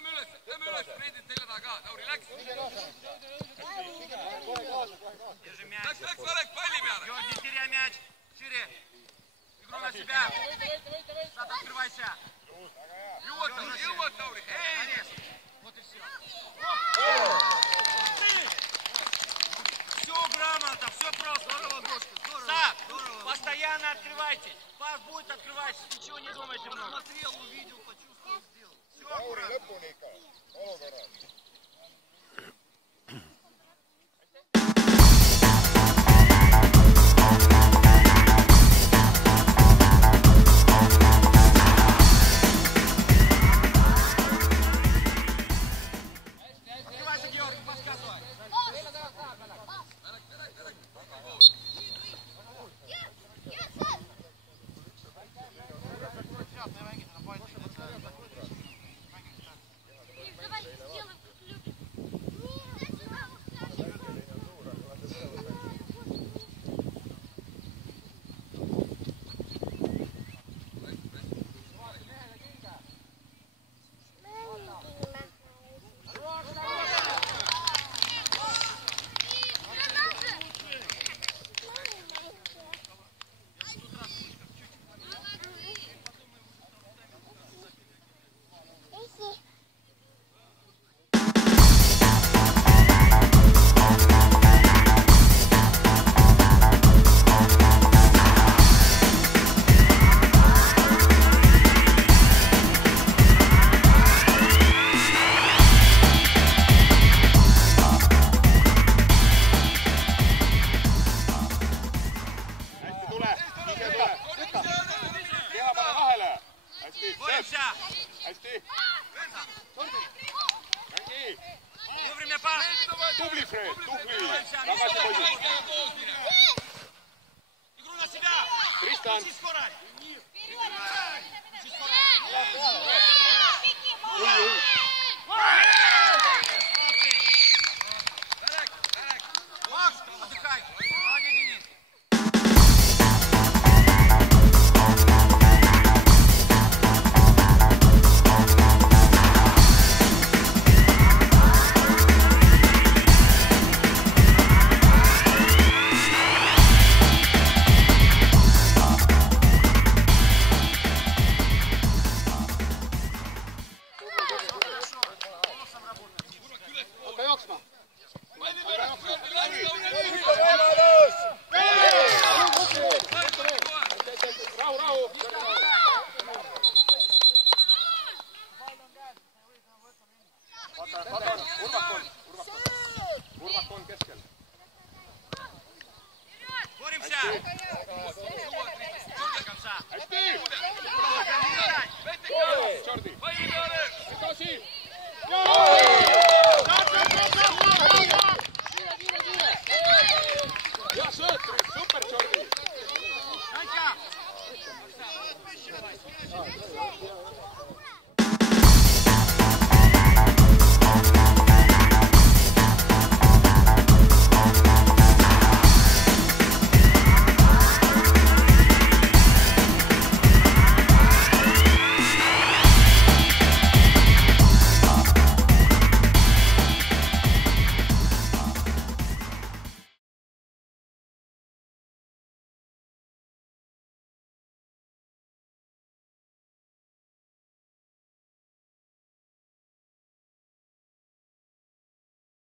Lähme üles, Reedit selja taga, Lauri, läks! Läks, Valek, palli peale! Георгий, теряй мяч! Шире! Игру на себя! Сад, открывайся! Jõuad, Lauri! Ei! Вот и все! Все грамотно, все просто! Здорово, Гошка, здорово! Сад! Постоянно открывайтесь! Пас будет, открывайтесь! Ничего не думайте много! Смотрел, увидел, почувствовал, сделал! Все аккуратно! Tubli, Fred, tubli! Tagasi poisid! Игру на себя! Tristan! Макс, отдыхай! Молодец, Денис! Urvak on keskel. Боремся! Hästi! Jordi! Edasi!